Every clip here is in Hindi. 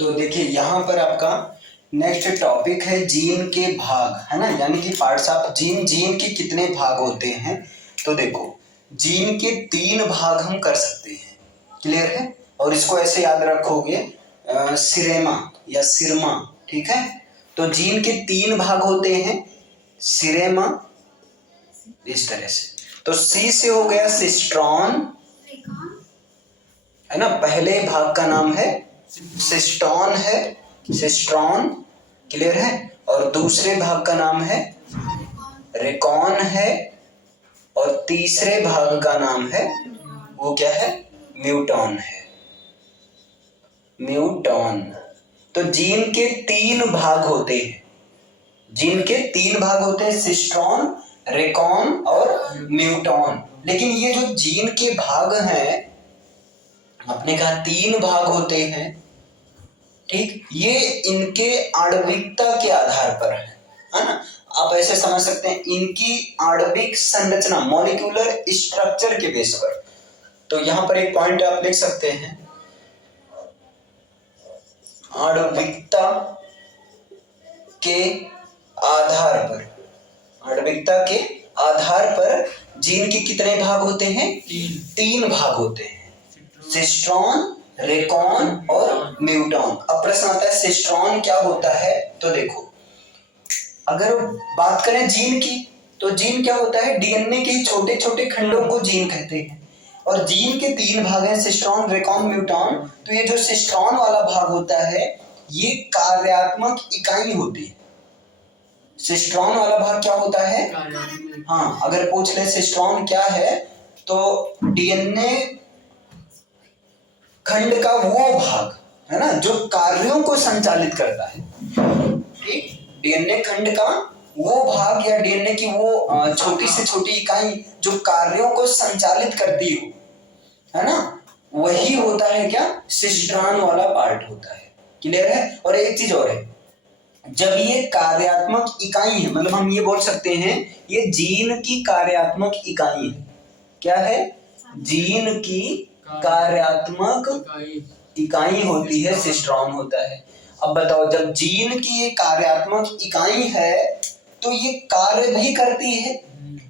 तो देखिए यहाँ पर आपका नेक्स्ट टॉपिक है जीन के भाग, है ना, यानी कि पार्ट्स ऑफ जीन। जीन के कितने भाग होते हैं? तो देखो, जीन के 3 भाग हम कर सकते हैं, क्लियर है। और इसको ऐसे याद रखोगे, सिरेमा या सिरमा, ठीक है। तो जीन के 3 भाग होते हैं, सिरेमा, इस तरह से। तो सी से हो गया सिस्ट्रॉन, है ना, पहले भाग का नाम है सिस्टॉन है, सिस्ट्रॉन, क्लियर है। और दूसरे भाग का नाम है रेकॉन है, और तीसरे भाग का नाम है वो क्या है, म्यूटॉन है, म्यूटॉन। तो जीन के 3 भाग होते हैं, जीन के 3 भाग होते हैं, सिस्ट्रॉन, रेकॉन और म्यूटॉन। लेकिन ये जो जीन के भाग हैं, आपने कहा 3 भाग होते हैं, ठीक, ये इनके आणविकता के आधार पर है ना। आप ऐसे समझ सकते हैं, इनकी आणविक संरचना, मॉलिक्यूलर स्ट्रक्चर के बेस पर। तो यहां पर एक पॉइंट आप लिख सकते हैं, आणविकता के आधार पर, आणविकता के आधार पर जीन के कितने भाग होते हैं? 3 भाग होते हैं, सिस्ट्रॉन, रेकॉन और म्यूटॉन। अब प्रश्न आता है सिस्ट्रॉन क्या होता है? तो देखो, अगर बात करें जीन की, तो जीन क्या होता है, डीएनए के छोटे छोटे खंडों को जीन कहते हैं। और जीन के 3 भाग हैं, सिस्ट्रॉन, रेकॉन, म्यूटॉन। तो ये जो सिस्ट्रॉन वाला भाग होता है, ये कार्यात्मक इकाई होती है। सिस्ट्रॉन वाला भाग क्या होता है? हाँ, अगर पूछ ले सिस्ट्रॉन क्या है, तो डीएनए खंड का वो भाग है ना, जो कार्यों को संचालित करता है, ठीक। डीएनए खंड का वो भाग या डीएनए की वो छोटी से छोटी इकाई जो कार्यों को संचालित करती हो, है ना, वही होता है क्या, सिस्ट्रॉन वाला पार्ट होता है, क्लियर है। और एक चीज और है, जब ये कार्यात्मक इकाई है, मतलब हम ये बोल सकते हैं ये जीन की कार्यात्मक इकाई है। क्या है? जीन की कार्यात्मक इकाई होती है, सिस्ट्रॉन होता है। अब बताओ, जब जीन की ये कार्यात्मक इकाई है, तो ये कार्य भी करती है,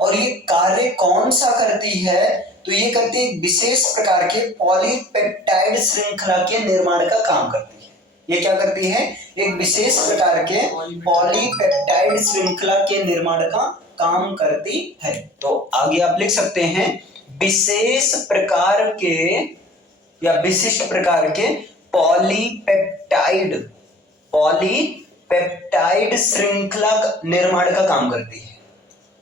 और ये कार्य कौन सा करती है? तो ये करती है एक विशेष प्रकार के पॉलीपेप्टाइड श्रृंखला के निर्माण का काम करती है। ये क्या करती है? एक विशेष प्रकार के पॉलीपेप्टाइड श्रृंखला के निर्माण का काम करती है। तो आगे आप लिख सकते हैं, विशेष प्रकार के या विशिष्ट प्रकार के पॉलीपेप्टाइड, पॉलीपेप्टाइड श्रृंखला निर्माण का काम करती है,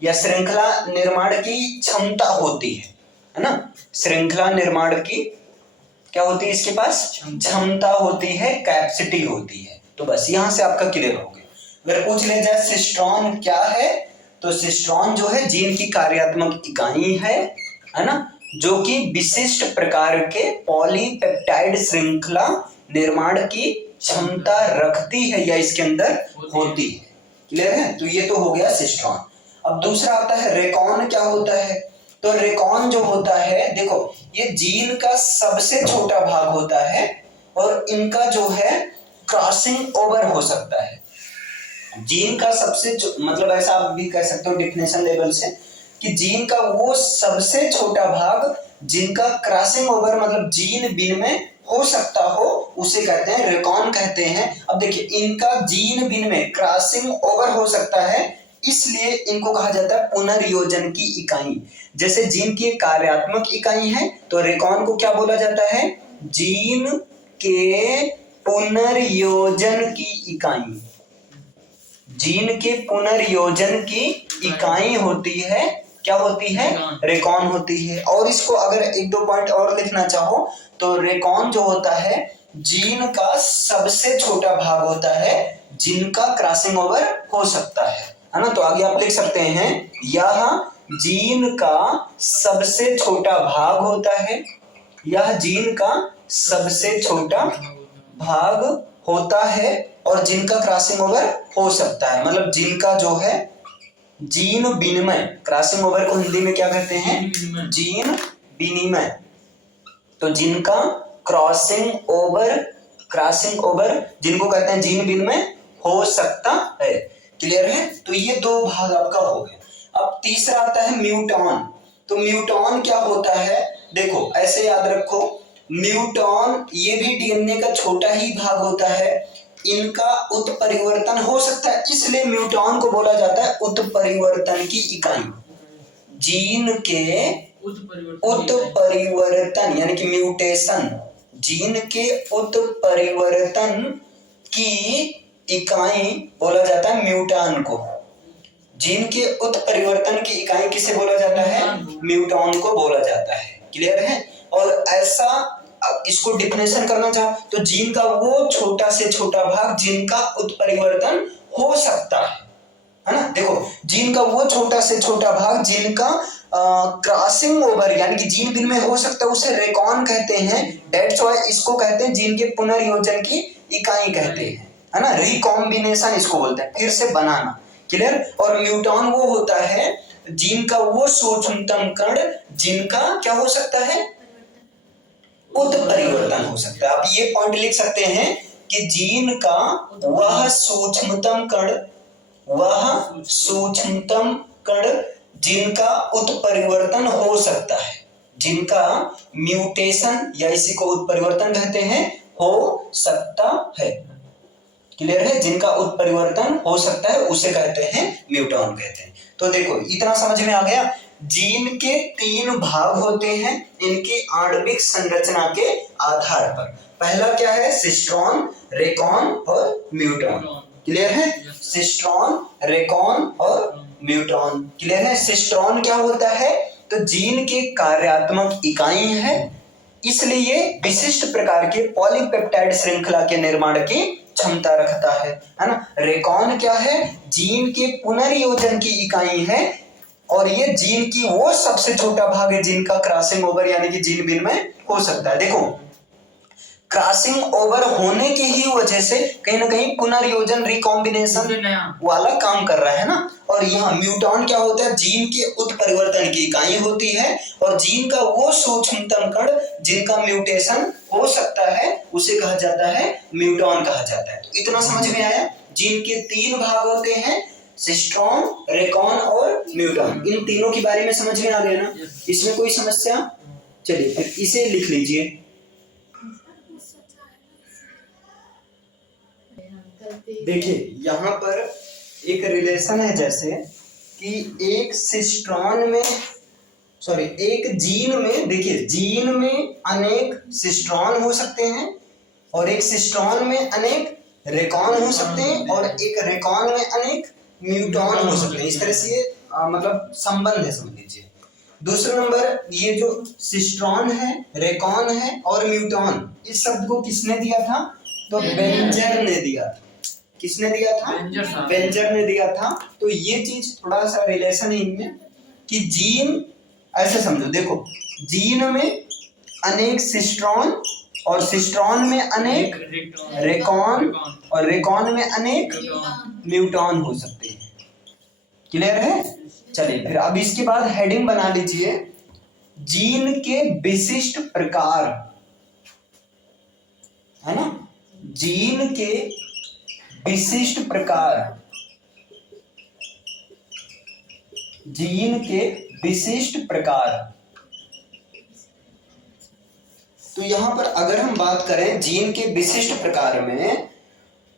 या श्रृंखला निर्माण की क्षमता होती है ना। श्रृंखला निर्माण की क्या होती है? इसके पास क्षमता होती है, कैपेसिटी होती है। तो बस यहां से आपका क्लियर हो गया। अगर पूछ ले जाए सिस्ट्रॉन क्या है, तो सिस्ट्रॉन जो है जीन की कार्यात्मक इकाई है ना, जो कि विशिष्ट प्रकार के पॉलीपेप्टाइड श्रृंखला निर्माण की क्षमता रखती है या इसके अंदर होती है, क्लियर है। तो ये तो हो गया सिस्ट्रॉन। अब दूसरा आता है रेकॉन। क्या होता है? तो रेकॉन जो होता है, देखो, ये जीन का सबसे छोटा भाग होता है, और इनका जो है क्रॉसिंग ओवर हो सकता है। जीन का सबसे मतलब ऐसा आप भी कह सकते हो डेफिनेशन लेवल से, कि जीन का वो सबसे छोटा भाग जिनका क्रॉसिंग ओवर मतलब जीन विनिमय हो सकता हो, उसे कहते हैं रेकॉन कहते हैं। अब देखिए, इनका जीन विनिमय क्रॉसिंग ओवर हो सकता है, इसलिए इनको कहा जाता है पुनर्योजन की इकाई। जैसे जीन की एक कार्यात्मक इकाई है, तो रेकॉन को क्या बोला जाता है? जीन के पुनर्योजन की इकाई। जीन के पुनर्योजन की इकाई होती है, क्या होती है? रेकॉन होती है। और इसको अगर 1-2 पॉइंट और लिखना चाहो, तो रेकॉन जो होता है जीन का सबसे छोटा भाग होता है जिनका क्रॉसिंग ओवर हो सकता है ना। तो आगे आप लिख सकते हैं, यह जीन का सबसे छोटा भाग होता है, यह जीन का सबसे छोटा भाग होता है, और जिनका क्रॉसिंग ओवर हो सकता है, मतलब जिनका जो है जीन विनिमय, क्रॉसिंग ओवर को हिंदी में क्या कहते हैं? जीन विनिमय। तो जिनका क्रॉसिंग ओवर क्रॉसिंग ओवर जिनको कहते हैं जीन बिन में हो सकता है। क्लियर है? तो ये दो भाग आपका हो गए। अब तीसरा आता है म्यूटॉन। तो म्यूटॉन क्या होता है? देखो ऐसे याद रखो, म्यूटॉन ये भी डीएनए का छोटा ही भाग होता है, इनका उत्परिवर्तन हो सकता है, इसलिए म्यूटॉन को बोला जाता है उत्परिवर्तन की इकाई। जीन के उत्परिवर्तन यानी कि म्यूटेशन, जीन के उत्परिवर्तन की इकाई बोला जाता है म्यूटॉन को। जीन के उत्परिवर्तन की इकाई किसे बोला जाता है? म्यूटॉन को बोला जाता है। क्लियर है? और ऐसा, अब इसको डिफिनेशन करना चाहो तो जीन का वो छोटा से छोटा भाग जिनका उत्परिवर्तन हो सकता है ना। देखो जीन का वो छोटा से छोटा भाग जिनका क्रॉसिंग ओवर यानी कि जीन बिन में हो सकता है, उसे रेकॉन कहते हैं। दैट्स व्हाई इसको कहते हैं जीन के पुनर्योजन की इकाई कहते हैं, है ना। रिकॉम्बिनेशन इसको बोलते हैं, फिर से बनाना। क्लियर? और म्यूटॉन वो होता है जीन का वो सूक्ष्मतम कण जिनका क्या हो सकता है? उत्परिवर्तन हो सकता है। आप ये पॉइंट लिख सकते हैं कि जीन का वह सूक्ष्मतम कण जिनका उत्परिवर्तन हो सकता है, जिनका म्यूटेशन या इसी को उत्परिवर्तन कहते हैं, हो सकता है। क्लियर है? जिनका उत्परिवर्तन हो सकता है उसे कहते हैं म्यूटॉन कहते हैं। तो देखो इतना समझ में आ गया। जीन के 3 भाग होते हैं इनकी आणविक संरचना के आधार पर। पहला क्या है? सिस्ट्रॉन, रेकॉन और म्यूटॉन। क्लियर है? सिस्ट्रॉन, रेकॉन और म्यूटॉन। क्लियर है? सिस्ट्रॉन क्या होता है? तो जीन के कार्यात्मक इकाई है, इसलिए विशिष्ट प्रकार के पॉलीपेप्टाइड श्रृंखला के निर्माण की क्षमता रखता है ना। रेकॉन क्या है? जीन के पुनर्योजन की इकाई है, और ये जीन की वो सबसे छोटा भाग है जिनका क्रॉसिंग ओवर यानी कि जीन बिन में हो सकता है। देखो क्रॉसिंग ओवर होने की ही वजह से कहीं ना कहीं पुनर्योजन रिकॉम्बिनेशन वाला काम कर रहा है ना। और यहाँ म्यूटॉन क्या होता है? जीन के उत्परिवर्तन की इकाई होती है, और जीन का वो सूक्ष्मतम कण जिनका म्यूटेशन हो सकता है उसे कहा जाता है म्यूटॉन कहा जाता है। तो इतना समझ में आया? जीन के 3 भाग होते हैं, सिस्ट्रॉन, रेकॉन और म्यूटॉन। इन तीनों के बारे में समझ में आ गया ना? इसमें कोई समस्या? चलिए फिर इसे लिख लीजिए। देखिए यहाँ पर एक रिलेशन है, जैसे कि एक सिस्ट्रॉन में एक जीन में, देखिए जीन में अनेक सिस्ट्रॉन हो सकते हैं, और एक सिस्ट्रॉन में अनेक रेकॉन हो सकते हैं, और एक रेकॉन में अनेक म्यूटॉन हो सकते हैं। इस तरह से ये मतलब संबंध है, समझ लीजिए। दूसरा नंबर, ये जो सिस्ट्रॉन है, रेकॉन है और म्यूटॉन, इस शब्द को किसने दिया था? तो बेंजर ने दिया था। किसने दिया था? बेंजर ने दिया था। तो ये चीज थोड़ा सा रिलेशन है इनमें कि जीन ऐसे समझो, देखो जीन में अनेक सिस्ट्रॉन, और सिस्ट्रॉन में अनेक रेकॉन, और रेकॉन में अनेक म्यूटॉन हो सकते हैं। क्लियर है? चलिए फिर अब इसके बाद हेडिंग बना लीजिए, जीन के विशिष्ट प्रकार, है ना। जीन के विशिष्ट प्रकार, जीन के विशिष्ट प्रकार। तो यहां पर अगर हम बात करें जीन के विशिष्ट प्रकार में,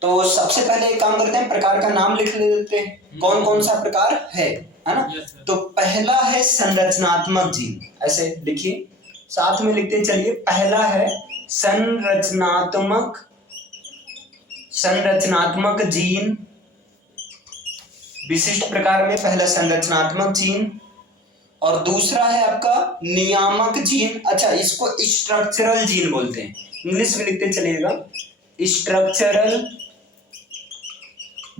तो सबसे पहले एक काम करते हैं, प्रकार का नाम लिख लेते हैं, कौन कौन सा प्रकार है ना। तो पहला है संरचनात्मक जीन, ऐसे लिखिए, साथ में लिखते चलिए। पहला है संरचनात्मक जीन, विशिष्ट प्रकार में पहला संरचनात्मक जीन, और दूसरा है आपका नियामक जीन। अच्छा, इसको स्ट्रक्चरल जीन बोलते हैं, इंग्लिश में लिखते चलिएगा, स्ट्रक्चरल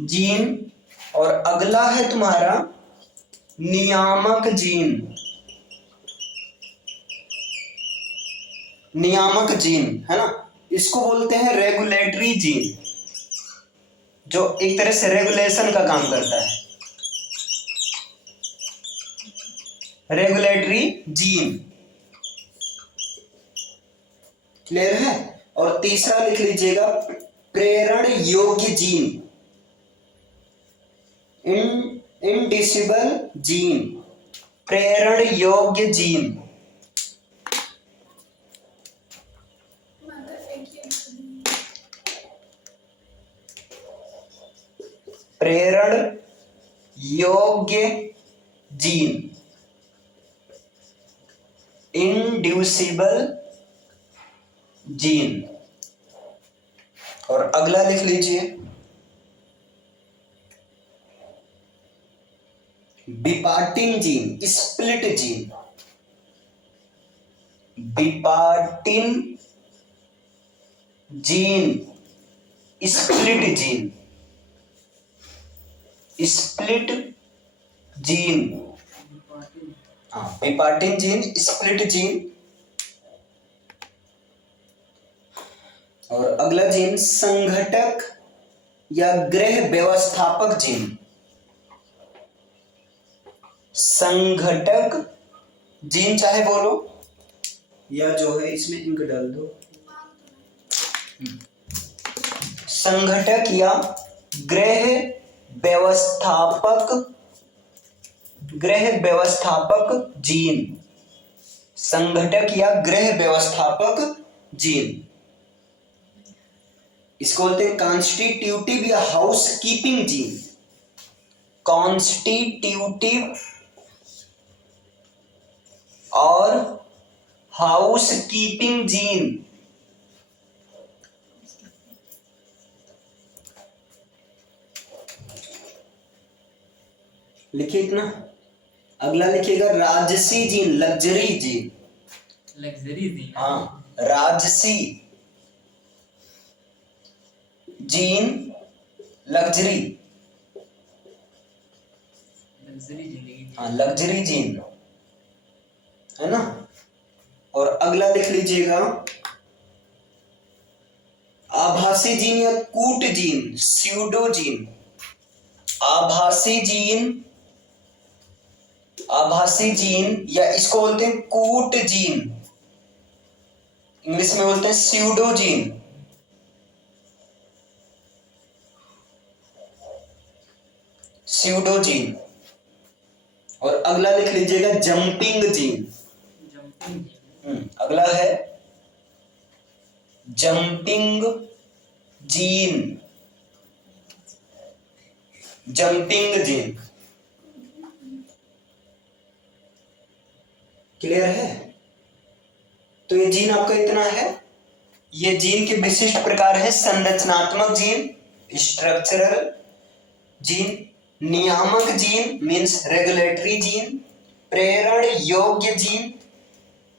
जीन। और अगला है तुम्हारा नियामक जीन, नियामक जीन, है ना। इसको बोलते हैं रेगुलेटरी जीन, जो एक तरह से रेगुलेशन का काम करता है, रेगुलेटरी जीन। क्लियर है? और तीसरा लिख लीजिएगा प्रेरण योग्य जीन, इंडिसिबल जीन, प्रेरण योग्य जीन। प्रेरण योग्य जीन, इंड्यूसिबल जीन। और अगला लिख लीजिए bipartite gene, split gene, bipartite gene, split gene, split gene. हाँ, बिपार्टिन जीन, स्प्लिट जीन। और अगला जीन संघटक या गृह व्यवस्थापक जीन, संघटक जीन चाहे बोलो या जो है इसमें इंक डाल दो। संघटक या गृह व्यवस्थापक, गृह व्यवस्थापक जीन, संघटक या गृह व्यवस्थापक जीन। इसको बोलते हैं कॉन्स्टिट्यूटिव या हाउस कीपिंग जीन, कॉन्स्टिट्यूटिव और हाउस कीपिंग जीन। लिखिए इतना। अगला लिखिएगा राजसी gene, luxury gene, luxury gene. हाँ, राजसी जीन, लग्जरी, लग्जरी जिंदगी। हाँ, लग्जरी जीन है ना। और अगला लिख लीजिएगा आभासी जीन या कूट जीन, स्यूडो जीन, आभासी जीन, आभासी जीन या इसको बोलते हैं कूट जीन, इंग्लिश में बोलते हैं स्यूडो जीन। Pseudo gene. और अगला लिख लीजिएगा जंपिंग जीन, जंपिंग जीन। अगला है jumping gene, jumping gene. Clear है? तो ये जीन आपका इतना है। ये जीन के विशिष्ट प्रकार है संरचनात्मक जीन, स्ट्रक्चरल जीन, नियामक जीन मीन्स रेगुलेटरी जीन, प्रेरण योग्य gene,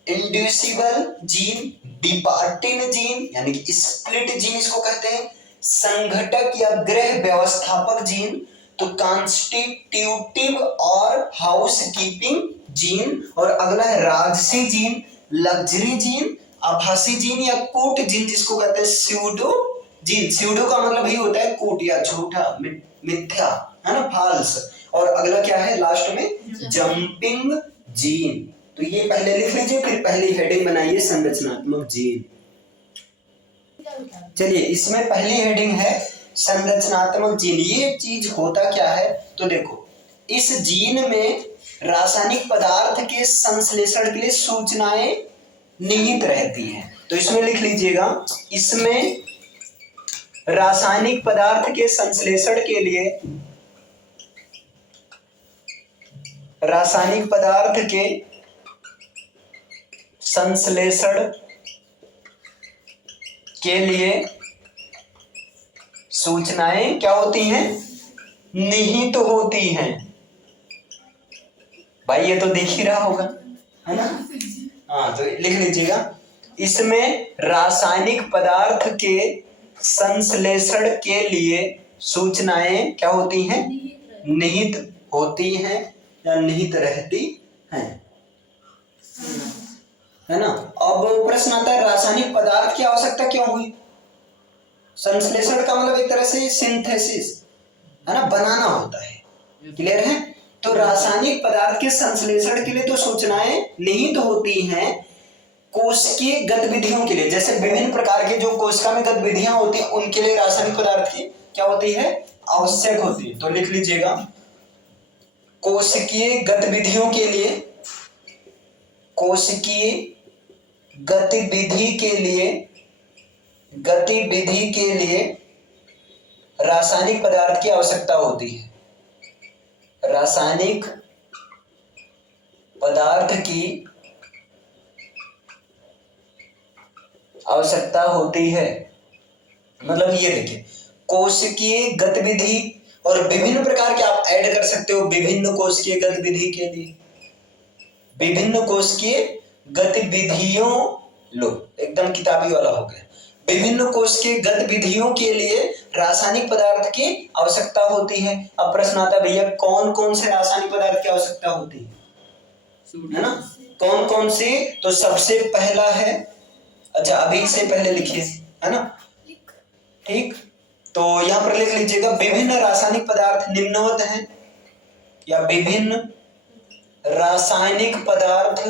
inducible gene, bipartite gene यानी कि स्प्लिट जीन इसको कहते हैं, संघटक या गृह व्यवस्थापक जीन, तो कॉन्स्टिट्यूटिव और हाउस कीपिंग जीन। और अगला है राजसी जीन, लग्जरी जीन, आभासी जीन या कूट जीन जिसको कहते हैं स्यूडो जीन। स्यूडो का मतलब ही होता है कूट या झूठा, मिथ्या, है ना, फाल्स। और अगला क्या है लास्ट में जंपिंग जीन। तो ये पहले लिख लीजिए, फिर पहली हेडिंग बनाइए संरचनात्मक जीन। चलिए, इसमें पहली हेडिंग है संरचनात्मक जीन। ये चीज होता क्या है तो देखो, इस जीन में रासायनिक पदार्थ के संश्लेषण के लिए सूचनाएं निहित रहती हैं। तो इसमें लिख लीजिएगा, इसमें रासायनिक पदार्थ के संश्लेषण के लिए, रासायनिक पदार्थ के संश्लेषण के लिए सूचनाएं क्या होती हैं? निहित होती हैं। भाई ये तो देख ही रहा होगा, है ना। हाँ, तो लिख लीजिएगा, इसमें रासायनिक पदार्थ के संश्लेषण के लिए सूचनाएं क्या होती हैं? निहित होती हैं या निहित रहती हैं, है ना। अब प्रश्न आता है रासायनिक पदार्थ की आवश्यकता क्यों हुई? संश्लेषण का मतलब एक तरह से सिंथेसिस, है ना, बनाना होता है। क्लियर है? तो रासायनिक पदार्थ के संश्लेषण के लिए तो सूचनाएं निहित होती हैं, कोशिकीय गतिविधियों के लिए, जैसे विभिन्न प्रकार के जो कोशिका में गतिविधियां होती हैं उनके लिए रासायनिक पदार्थ की क्या होती है, आवश्यक होती है। तो लिख लीजिएगा, कोशिकीय गतिविधियों के लिए, कोशिकीय गतिविधि के लिए रासायनिक पदार्थ की आवश्यकता होती है। रासायनिक पदार्थ की आवश्यकता होती है। मतलब ये देखिए, कोशिकीय गतिविधि और विभिन्न प्रकार के आप ऐड कर सकते हो, विभिन्न कोशिकीय गतिविधि के लिए, विभिन्न कोशिकीय गतिविधियों, लो एकदम किताबी वाला हो गया, विभिन्न कोशिकीय गतिविधियों के लिए रासायनिक पदार्थ की आवश्यकता होती है। अब प्रश्न आता है भैया कौन कौन से रासायनिक पदार्थ की आवश्यकता होती है ना, कौन कौन से? तो सबसे पहला है, अच्छा अभी से पहले लिखिए, है ना, ठीक। तो यहां पर लिख लीजिएगा, विभिन्न रासायनिक पदार्थ निम्नवत हैं, या विभिन्न रासायनिक पदार्थ,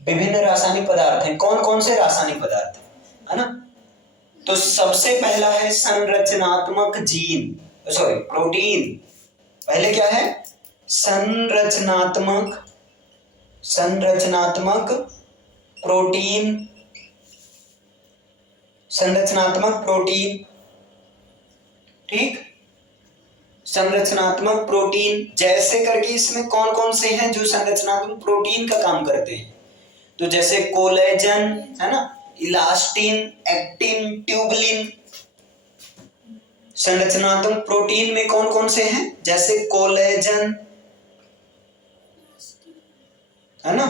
विभिन्न रासायनिक पदार्थ हैं। कौन कौन से रासायनिक पदार्थ है ना? तो सबसे पहला है संरचनात्मक जीन, सॉरी प्रोटीन। पहले क्या है? संरचनात्मक प्रोटीन, संरचनात्मक प्रोटीन, ठीक। संरचनात्मक प्रोटीन जैसे करके इसमें कौन कौन से हैं जो संरचनात्मक प्रोटीन का काम करते हैं? तो जैसे कोलेजन है ना, इलास्टिन, एक्टिन, ट्यूबलिन। संरचनात्मक प्रोटीन में कौन कौन से हैं? जैसे कोलेजन है ना,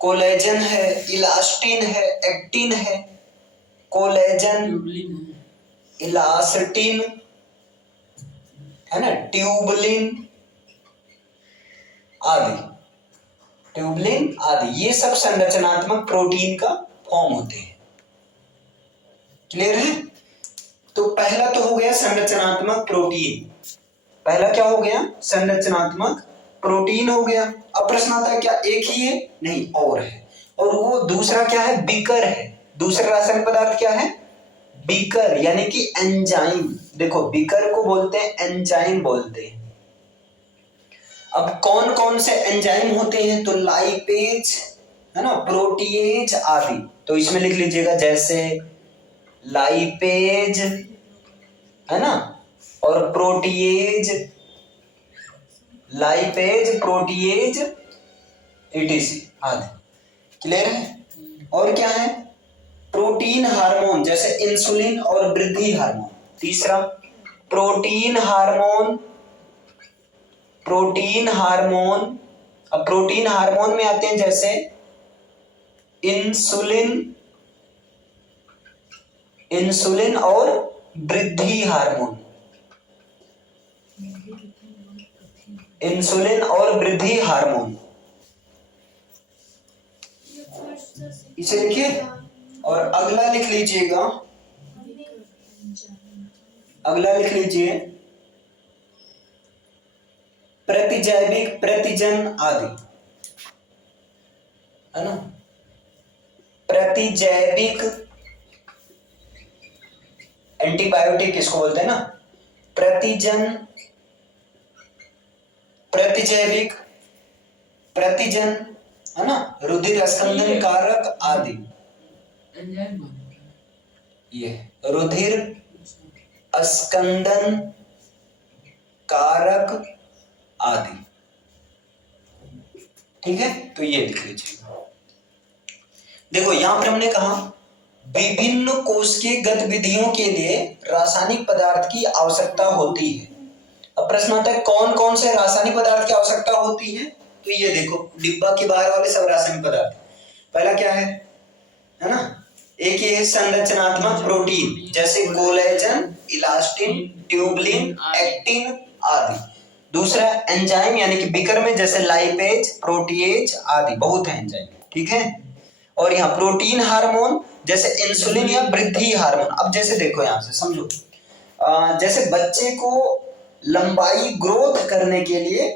कोलेजन है, इलास्टिन है, एक्टिन है, कोलेजन, इलास्टिन है ना, ट्यूबलिन आदि, ये सब संरचनात्मक प्रोटीन का फॉर्म होते हैं। क्लियर है? तो पहला तो हो गया संरचनात्मक प्रोटीन, पहला क्या हो गया? संरचनात्मक प्रोटीन हो गया। अब प्रश्न आता है क्या एक ही है? नहीं, और है, और वो दूसरा क्या है? बीकर है। दूसरा रासायनिक पदार्थ क्या है? बीकर, यानी कि एंजाइम। देखो बीकर को बोलते हैं एंजाइम बोलते हैं। अब कौन कौन से एंजाइम होते हैं? तो लाइपेज है ना, प्रोटीएज आदि। तो इसमें लिख लीजिएगा, जैसे लाइपेज है ना, और प्रोटीएज, प्रोटीएज etc आदि। क्लियर है? और क्या है? प्रोटीन हार्मोन, जैसे इंसुलिन और वृद्धि हार्मोन। तीसरा प्रोटीन हार्मोन, अब प्रोटीन हार्मोन में आते हैं जैसे इंसुलिन और वृद्धि हार्मोन, इंसुलिन और वृद्धि हार्मोन, इसे लिखिए। और अगला लिख लीजिएगा, अगला लिख लीजिए प्रतिजैविक, प्रतिजन आदि, है ना। प्रतिजैविक, एंटीबायोटिक इसको बोलते हैं ना, प्रतिजन, प्रतिजैविक, प्रतिजन है ना, रुधिर स्कंदन कारक आदि। ये रुधिर स्कंदन कारक आदि, ठीक है। तो ये लिख लीजिए। देखो यहां पर हमने कहा विभिन्न कोशिकीय गतिविधियों के लिए रासायनिक पदार्थ की आवश्यकता होती है। अब प्रश्न आता है कौन कौन से रासायनिक पदार्थ की आवश्यकता होती है? तो ये देखो डिब्बा के बाहर वाले सब रासायनिक पदार्थ। पहला क्या है ना, एक ये है संरचनात्मक प्रोटीन, जैसे कोलेजन, इलास्टिन, ट्यूबलिन, एक्टिन आदि। दूसरा एंजाइम, यानी कि बीकर में जैसे लाइपेज, प्रोटीएज आदि, बहुत है एंजाइम, ठीक है। और यहाँ प्रोटीन हार्मोन जैसे इंसुलिन या वृद्धि हार्मोन। अब जैसे देखो यहां से समझो, जैसे बच्चे को लंबाई ग्रोथ करने के लिए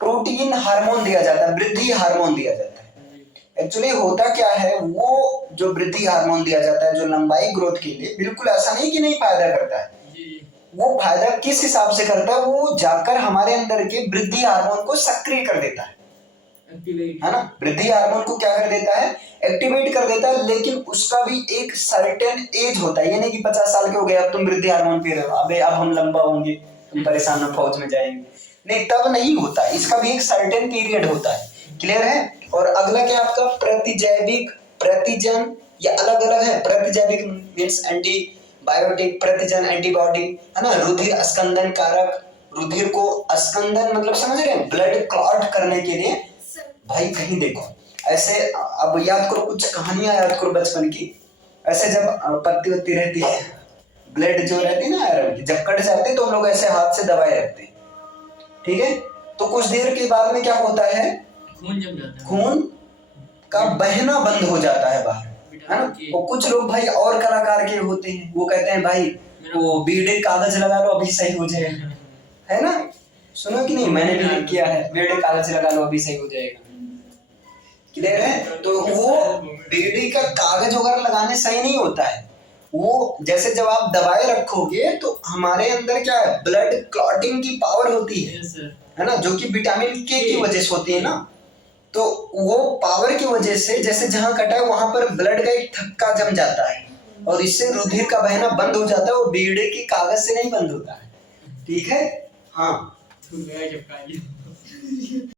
प्रोटीन हार्मोन दिया जाता है, वृद्धि हार्मोन दिया जाता है। एक्चुअली होता क्या है, वो जो वृद्धि हार्मोन दिया जाता है जो लंबाई ग्रोथ के लिए, बिल्कुल ऐसा नहीं कि नहीं फायदा करता है, जी वो फायदा किस हिसाब से करता है, वो जाकर हमारे अंदर के वृद्धि हार्मोन को सक्रिय कर देता एक्टिवेट है ना। वृद्धि हार्मोन को क्या कर देता है, एक्टिवेट कर देता है, लेकिन उसका भी एक सर्टेन एज होता है। ये नहीं कि 50 साल के हो गए अब तुम वृद्धि हार्मोन पी रहे हो, अबे अब हम लंबा होंगे, तुम परेशान हो, फौज में जाएंगे, नहीं तब नहीं होता। इसका भी एक सर्टेन पीरियड होता है। क्लियर है। और अगला क्या आपका प्रतिजैविक, प्रतिजन, या अलग अलग है। प्रतिजैविक मीन्स एंटीबायोटिक, प्रतिजन एंटीबॉडी है ना। रुधिर स्कंदन कारक, रुधिर को स्कंदन मतलब समझ रहे हैं, ब्लड क्लॉट करने के लिए। भाई कहीं देखो ऐसे, अब याद करो कुछ कहानियां याद करो बचपन की। ऐसे जब पत्ती वत्ती रहती है, ब्लड जो रहती है ना आयरन की, जब कट जाते तो हम लोग ऐसे हाथ से दबाए रखते हैं, ठीक है। तो कुछ देर के बाद में क्या होता है, खून जम जाता है, खून का बहना बंद हो जाता है बाहर, है ना। और कुछ लोग भाई और कलाकार के होते हैं, वो कहते हैं भाई वो बीड़े कागज लगा लो अभी सही हो जाएगा, है ना। सुनो कि नहीं, मैंने भी किया है, बीड़े कागज लगा लो अभी सही हो जाएगा। क्लियर है। तो वो बीड़ी का कागज वगैरह लगाने सही नहीं होता है। वो जैसे जब आप दबाए रखोगे तो हमारे अंदर क्या है, ब्लड क्लॉटिंग की पावर होती है, यस सर, है ना, जो कि विटामिन के की वजह से होती है ना। तो वो पावर की वजह से जैसे जहां कटा है वहां पर ब्लड का एक थक्का जम जाता है और इससे रुधिर का बहना बंद हो जाता है। वो बीड़े की कागज से नहीं बंद होता है, ठीक है। हाँ तो गया चिपका लिया।